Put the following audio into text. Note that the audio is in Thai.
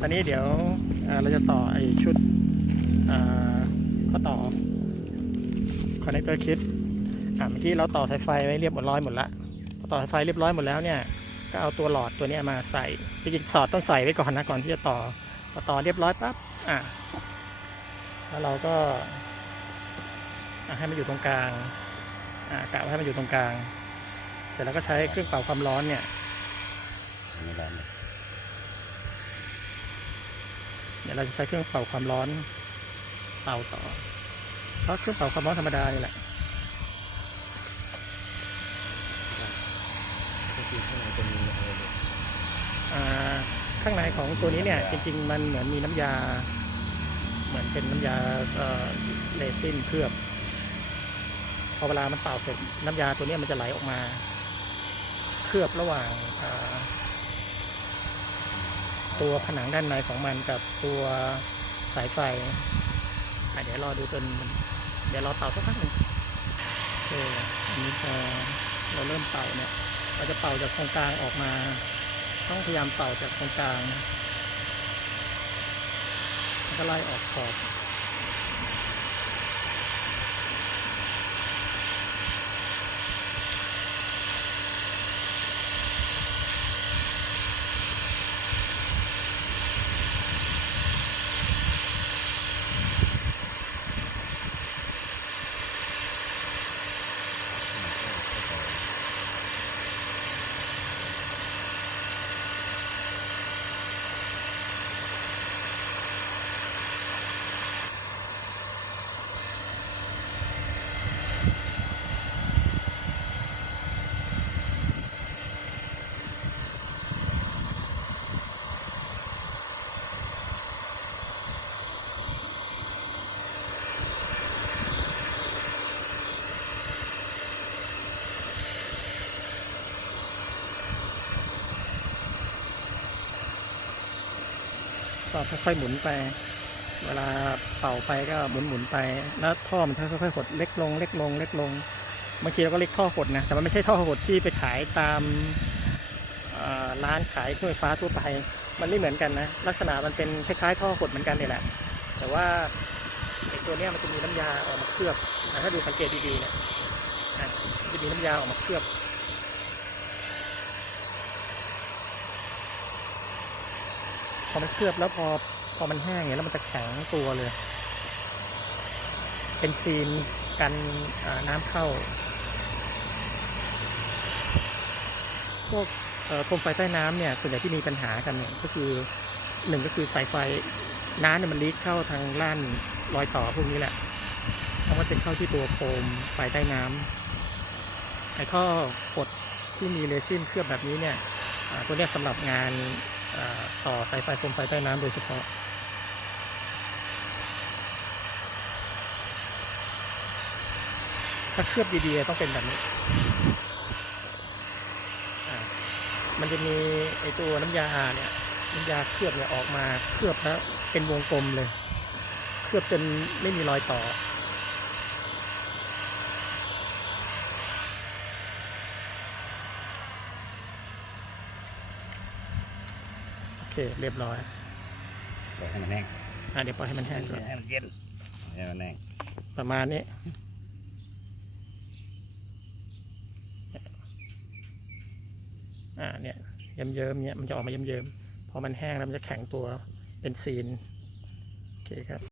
ตอนนี้เดี๋ยวเราจะต่อไอชุดข้อต่อคอนเนคเตอร์คิดเมื่อกี้เราต่อสายไฟไว้เรียบร้อยหมดละพอต่อสายไฟเรียบร้อยหมดแล้วเนี่ยก็เอาตัวหลอดตัวนี้มาใส่จริงๆสอดต้องใส่ไว้ก่อนนะก่อนที่จะต่อพอต่อเรียบร้อยปั๊บอะแล้วเราก็ให้มันอยู่ตรงกลางอ่ากะว่าให้มันอยู่ตรงกลาง เสร็จแล้วก็ใช้เครื่องเป่าความร้อนเนี่ย ไม่ร้อน เดี๋ยวเราจะใช้เครื่องเป่าความร้อนเป่าต่อ เพราะเครื่องเป่าความร้อนธรรมดานี่แหละข้างในของตัวนี้เนี่ยจริง ๆ มันเหมือนมีน้ำยา เหมือนเป็นน้ำยาเอ่อเรซินเคลือบ พอเวลามันเป่าเสร็จน้ำยาตัวนี้มันจะไหลออกมา เคลือบระหว่างอ ตัวผนังด้านในของมันกับตัวสายไฟเดี๋ยวรอดูจนเดี๋ยวรอเป่าสักพักหนึ่งโอเคอันนี้พอเราเริ่มเป่าเนี่ยเราจะเป่าจากตรงกลางออกมา ต้องพยายามเป่าจากตรงกลางแล้วก็ไล่ออกขอบ ก็ค่อยๆหมุนไป เวลาเป่าไปก็หมุนหมุนๆไป แล้วท่อมันค่อยๆหดเล็กลงเล็กลงเล็กลงบางทีเราก็เรียกท่อหดนะแต่มันไม่ใช่ท่อหดที่ไปขายตามร้านขายเครื่องไฟฟ้าทั่วไป มันไม่เหมือนกันนะ ลักษณะมันเป็นคล้ายๆท่อหดเหมือนกันนี่แหละ แต่ว่าไอ้ตัวเนี้ยมันจะมีน้ำยาออกมาเคลือบถ้าดูสังเกตดีๆเนี่ยจะมีน้ำยาออกมาเคลือบ อมันเคลือบแล้วพอพอมันแห้งเนี่ยแล้วมันจะแข็งตัวเลย เป็นซีนกันน้ำเข้า พวกโคมไฟใต้น้ำเนี่ยส่วนใหญ่ที่มีปัญหากันเนี่ยก็คือหนึ่งก็คือสายไฟน้ำเนี่ยมันลีกเข้าทางล้านรอยต่อพวกนี้แหละแล้วมันเป็นเข้าที่ตัวโคมไฟใต้น้ำไอ้ท่อกดที่มีเรซินเคลือบแบบนี้เนี่ยตัวเนี้สำหรับงาน ต่อสายไฟโคมไฟใต้น้ำโดยเฉพาะถ้าเคลือบดีๆต้องเป็นแบบนี้ มันจะมีไอตัวน้ำยาเนี่ยน้ำยาเคลือบเนี่ยออกมาเคลือบแล้วเป็นวงกลมเลย เคลือบจนไม่มีรอยต่อ เคเรียบร้อยปล่อยให้มันแห้งอะเดี๋ยวปล่อยให้มันแห้งก่อนให้มันเย็นให้มันแห้งประมาณนี้อ่าเนี่ยเยิ้มๆเนี่ยมันจะออกมาเยิ้มๆพอมันแห้งแล้วมันจะแข็งตัวเป็นซีนโอเคครับ